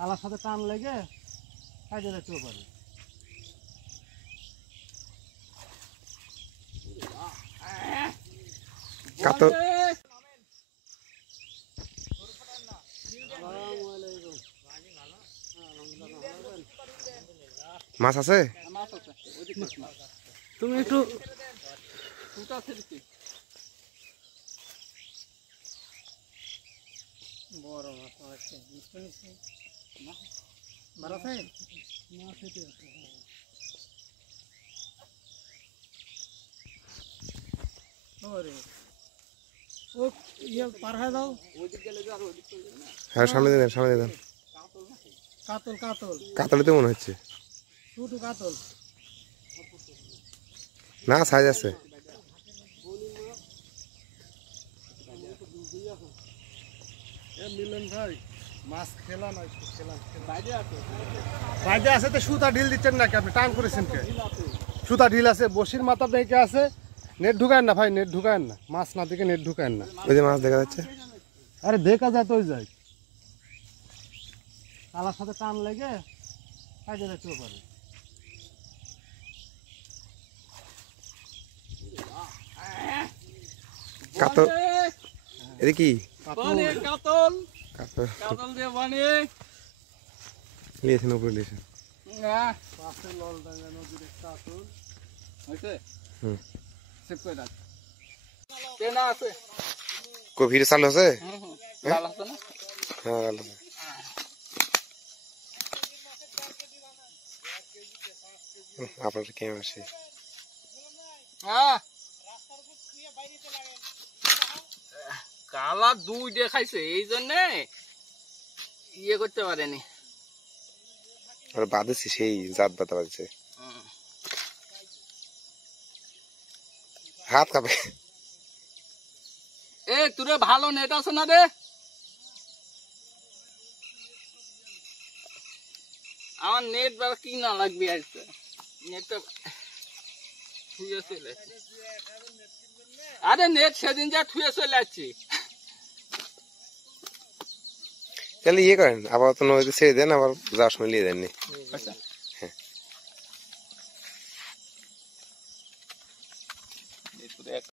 তালার সাথে টান লেগে কাজে যেতেও পারে। কাতল মাছ আছে? তুমি একটু বড় মাছ পার হয়ে দাও। হ্যাঁ সামনে দেন, সামনে দেন। কাতল কাতল কাতলে তো মনে হচ্ছে ছোট কাতল। না, সাইজ আছে। মিলন ভাই মাছ খেলা নয়, বাইরে আছে তো সুতা ঢিল দিচ্ছেন নাকি আপনি? টান করেছেন কে? সুতা ঢিল আছে, বসির মাথা বেঁকে আছে। নেট ঢুকায়েন না ভাই, নেট ঢুকায়েন না, মাছ না দিকে নেট ঢুকায়েন না। ওই যে মাছ দেখা যাচ্ছে। আরে দেখা যায় তো, ওই যায় তালার সাথে টান লেগে কাজে যেতেও পারে। কাতল এটা কি? কাতল কাতল দিয়ে বানিয়ে নিয়েছেন, উপরে নিয়েছেন। পাশে ললডাঙ্গা নদীর কাতল হয়েছে। সেভ করে রাখ। ট্রেনা আছে, ভিড় চালু আছে। লাল আছে না? হ্যাঁ ভালো। আপনার কেমন আসে? কালা দুই দেখাইছে, এই জন্য ইয়ে করতে পারেনি। বাঁধেছি সেই জাত বাতা বাজছে, হাত কাঁপে। এ তোরে ভালো নেট আছে না রে? আমার নেট বেলা কি না লাগবে আসছে, নেটটা থুয়ে চলে। আরে নেট সেদিন যা থুয়ে চলে আসছি। তাহলে ইয়ে করেন, আবার তো নদীতে ছেড়ে দেন, আবার যাওয়ার সময় নিয়ে দেননি। আচ্ছা।